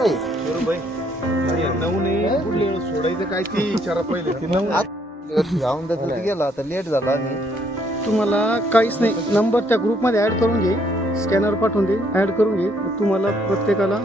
नाही सोडायचं काय ती विचारा पहिले जाऊन गेला आता लेट झाला आणि तुम्हाला काहीच नाही, नंबर त्या ग्रुपमध्ये ॲड करून घे, स्कॅनर पाठवून दे, ॲड करून घे. तुम्हाला प्रत्येकाला